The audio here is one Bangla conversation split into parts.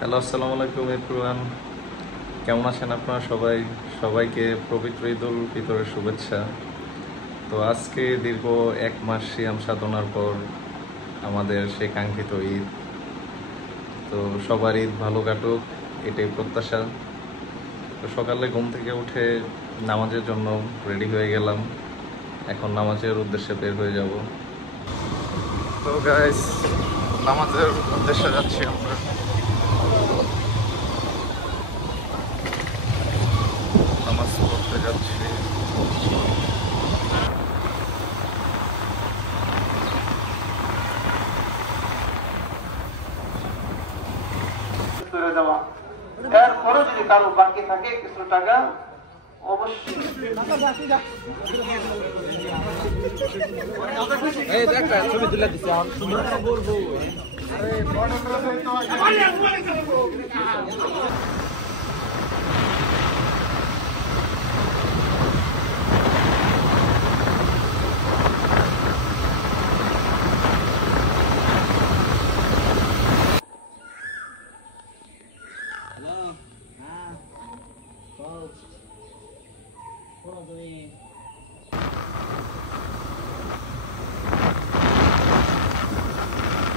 হ্যালো, আসসালামু আলাইকুম এভরিওয়ান। কেমন আছেন আপনারা সবাই? সবাইকে পবিত্র ঈদুল ফিতরের শুভেচ্ছা। তো আজকে দীর্ঘ 1 মাস সিয়াম সাধনার পর আমাদের সেই কাঙ্ক্ষিত ঈদ। তো সবার ঈদ ভালো কাটুক, এটাই প্রত্যাশা। তো সকালে ঘুম থেকে উঠে নামাজের জন্য রেডি হয়ে গেলাম। এখন নামাজের উদ্দেশ্যে বের হয়ে যাব। তো গাইস, নামাজের উদ্দেশ্যে যাচ্ছি আমরা। নামাজ পড়তে যাচ্ছি। দেওয়া এরপরে যদি কারো বাকি থাকে কিছু টাকা অবশ্যই ছবি তুলে দিচ্ছে।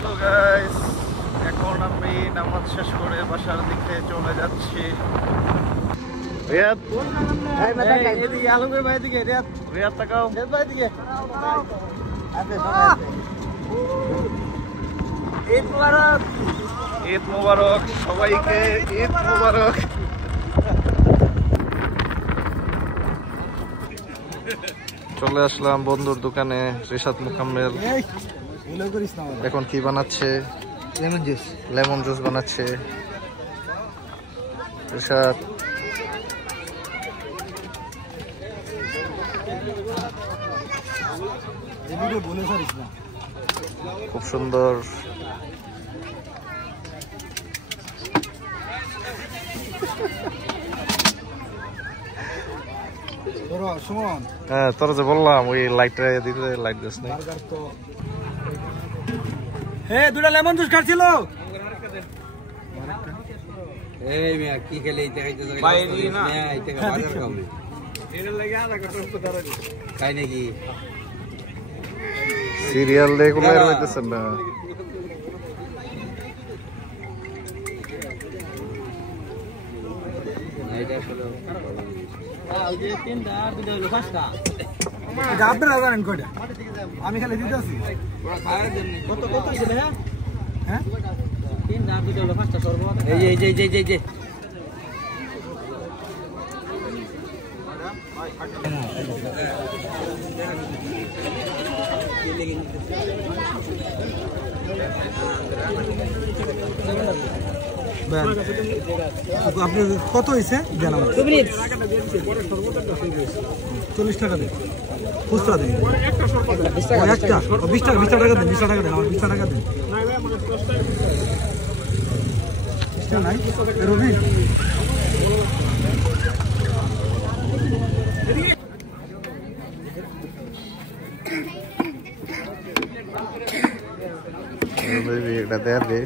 তো গাইস, এখন আমি নামাজ শেষ করে বাসার দিকে চলে যাচ্ছি। রিয়াদ, রিয়াদ তাকাও। ঈদ মুবারক, ঈদ মুবারক সবাইকে, ঈদ মুবারক। চলে আসলাম বন্ধুর দোকানে, রিশাদ মুকাম্মেল। এখন কি বানাচ্ছে? লেমন জুস বানাচ্ছে রিশাদ। খুব সুন্দর। হ্যাঁ, তোরা যে বললাম ওই লাইটটা দিতে, লাইট দিস না। দুটা লেমন জুস খাচ্ছিল। সিরিয়াল দেখে বের হইতেছেন না। আপনারা জানেন কয়টা? আমি খালি দিতেছি। কত কত ছিল? হ্যাঁ, তিনটা আর দুটো হলো পাঁচটা শরবত। এই আপনি কত হয়েছে জানাবো? 40 টাকা দেন, খুচরা দেন। একটা 20 টাকা, 20 টাকা দেন, 20 টাকা দেন, আমার 20 টাকা দেন। নাই রবি, এটা দেয়া দে।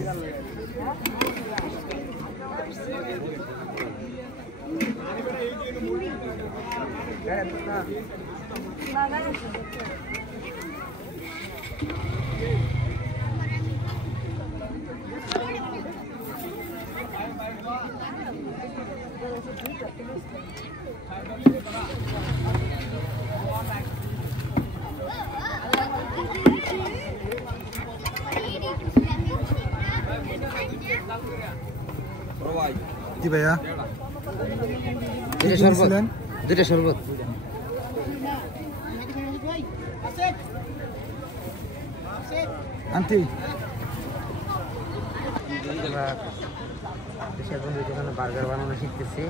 জি ভাইয়া, দুটা শরবত আনতি। বার্গার বানানো শিখতেছি।